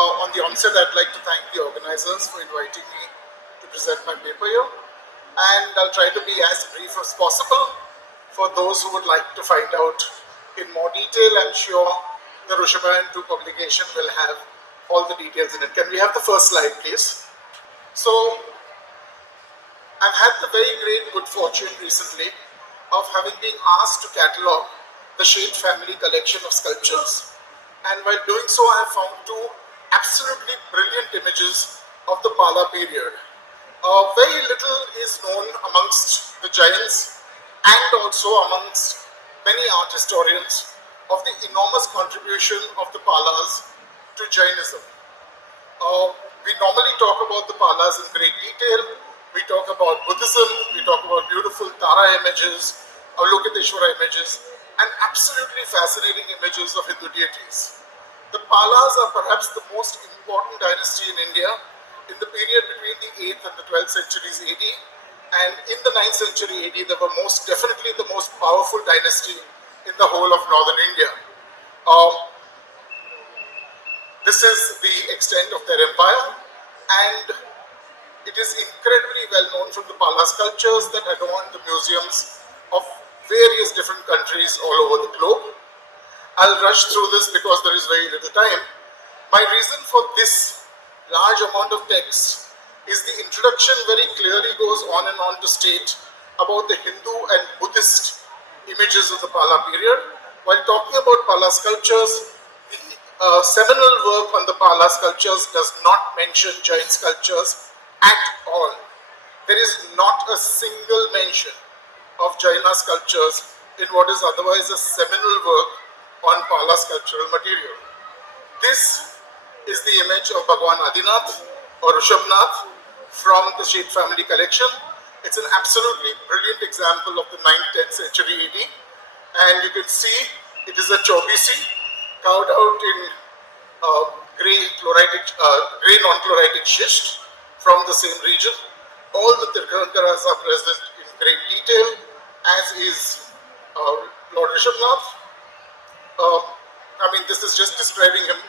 On the onset, I'd like to thank the organizers for inviting me to present my paper here, and I'll try to be as brief as possible. For those who would like to find out in more detail, I'm sure the Rushabhayan 2 publication will have all the details in it. Can we have the first slide, please? So, I've had the very great good fortune recently of having been asked to catalogue the Sheth family collection of sculptures. And while doing so, I have found two absolutely brilliant images of the Pala period. Very little is known amongst the Jains and also amongst many art historians of the enormous contribution of the Palas to Jainism. We normally talk about the Palas in great detail. We talk about Buddhism, we talk about beautiful Tara images, Avalokiteshvara images, and absolutely fascinating images of Hindu deities. The Palas are perhaps the most important dynasty in India in the period between the 8th and the 12th centuries AD, and in the 9th century AD they were most definitely the most powerful dynasty in the whole of northern India. This is the extent of their empire, and it is incredibly well known from the Pala sculptures that adorn the museums of various different countries all over the globe. I'll rush through this because there is very little time. My reason for this large amount of text is the introduction very clearly goes on and on to state about the Hindu and Buddhist images of the Pala period. While talking about Pala sculptures, the seminal work on the Pala sculptures does not mention Jain sculptures at all. There is not a single mention of Jaina sculptures in what is otherwise a seminal work on Pala sculptural material. This is the image of Bhagwan Adinath or Rushabnath from the Sheth family collection. It's an absolutely brilliant example of the 9th, 10th century AD, and you can see it is a Chaubisi carved out in grey non-chloritic schist from the same region. All the Tirthankaras are present in great detail, as is Lord Rushabnath. This is just describing him.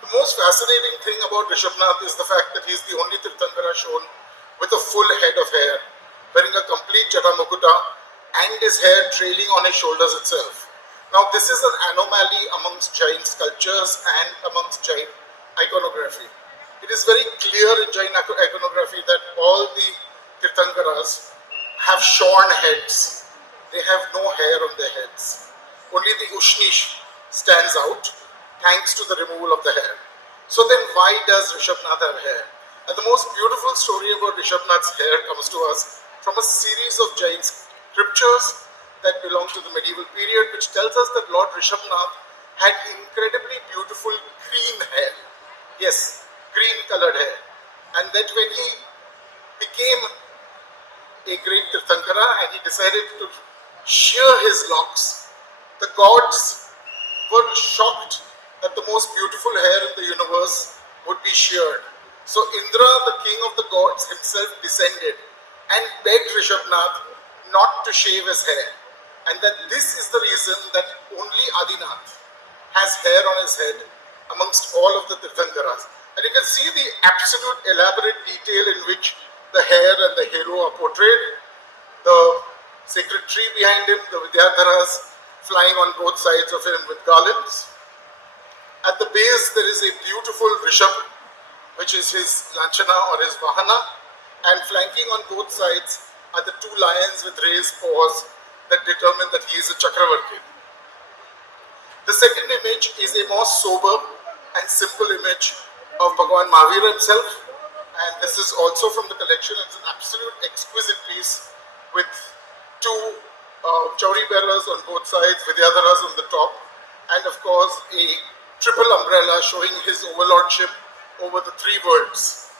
The most fascinating thing about Rushabnath is the fact that he is the only Tirthankara shown with a full head of hair, wearing a complete Jata Mukuta and his hair trailing on his shoulders itself. Now, this is an anomaly amongst Jain sculptures and amongst Jain iconography. It is very clear in Jain iconography that all the Tirthankaras have shorn heads. They have no hair on their heads. Only the Ushnish stands out thanks to the removal of the hair. So then why does Rushabnath have hair? And the most beautiful story about Rushabnath's hair comes to us from a series of Jain scriptures that belong to the medieval period, which tells us that Lord Rushabnath had incredibly beautiful green hair. Yes, green colored hair. And that when he became a great Tirthankara and he decided to shear his locks, the gods were shocked that the most beautiful hair in the universe would be sheared. So Indra, the king of the gods, himself descended and begged Rushabnath not to shave his hair, and that this is the reason that only Adinath has hair on his head amongst all of the Tirthankaras. And you can see the absolute elaborate detail in which the hair and the halo are portrayed. The sacred tree behind him, the Vidyadharas flying on both sides of him with garlands. At the base there is a beautiful Rishabh, which is his Lanchana or his Vahana, and flanking on both sides are the two lions with raised paws that determine that he is a Chakravarti. The second image is a more sober and simple image of Bhagwan Mahavira himself, and this is also from the collection. It's an absolute exquisite piece with two Chauri bearers on both sides, Vidyadharas on the top, and of course a triple umbrella showing his overlordship over the three worlds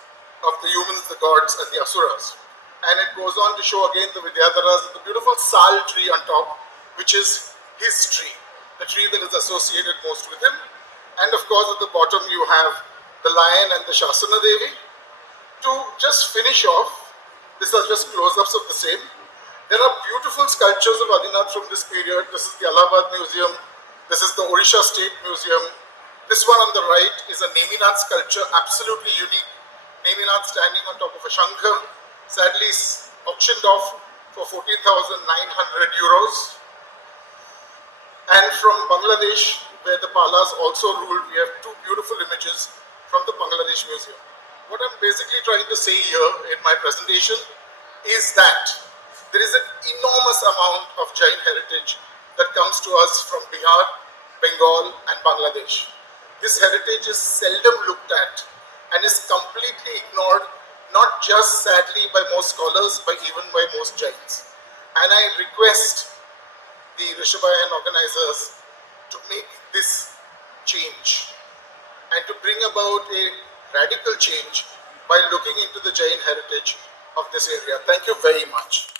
of the humans, the gods and the asuras. And it goes on to show again the Vidyadharas and the beautiful Sal tree on top, which is his tree, the tree that is associated most with him. And of course at the bottom you have the lion and the Shasana Devi. To just finish off, these are just close-ups of the same. There are beautiful sculptures of Adinath from this period. This is the Allahabad Museum. This is the Odisha State Museum. This one on the right is a Neminath sculpture, absolutely unique. Neminath standing on top of a Shankar, sadly auctioned off for 14,900 euros. And from Bangladesh, where the Palas also ruled, we have two beautiful images from the Bangladesh Museum. What I'm basically trying to say here in my presentation is that there is an enormous amount of Jain heritage that comes to us from Bihar, Bengal and Bangladesh. This heritage is seldom looked at and is completely ignored, not just sadly by most scholars, but even by most Jains. And I request the Rushabhayan organizers to make this change and to bring about a radical change by looking into the Jain heritage of this area. Thank you very much.